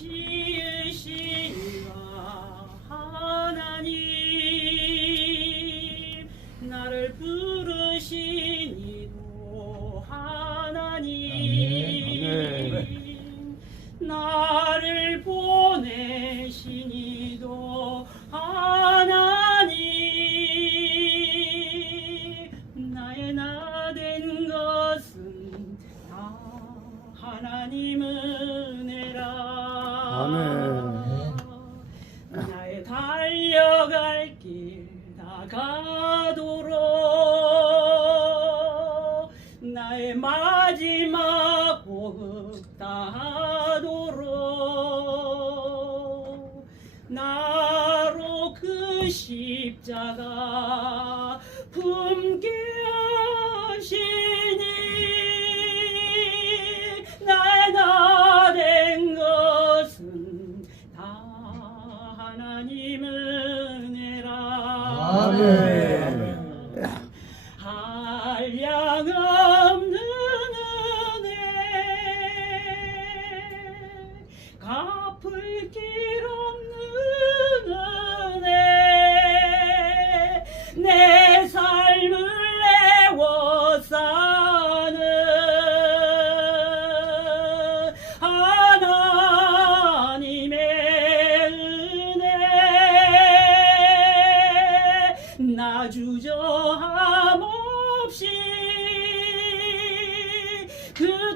지으시라. 하나님 나를 부르시니도 하나님 나를 보내시니도. 하나님 아멘. 나의 달려갈 길 다가도록 나의 마지막 호흡 다하도록 나로 그 십자가 아멘. 한량 없는 은혜 갚을 길 나 주저함 없이 그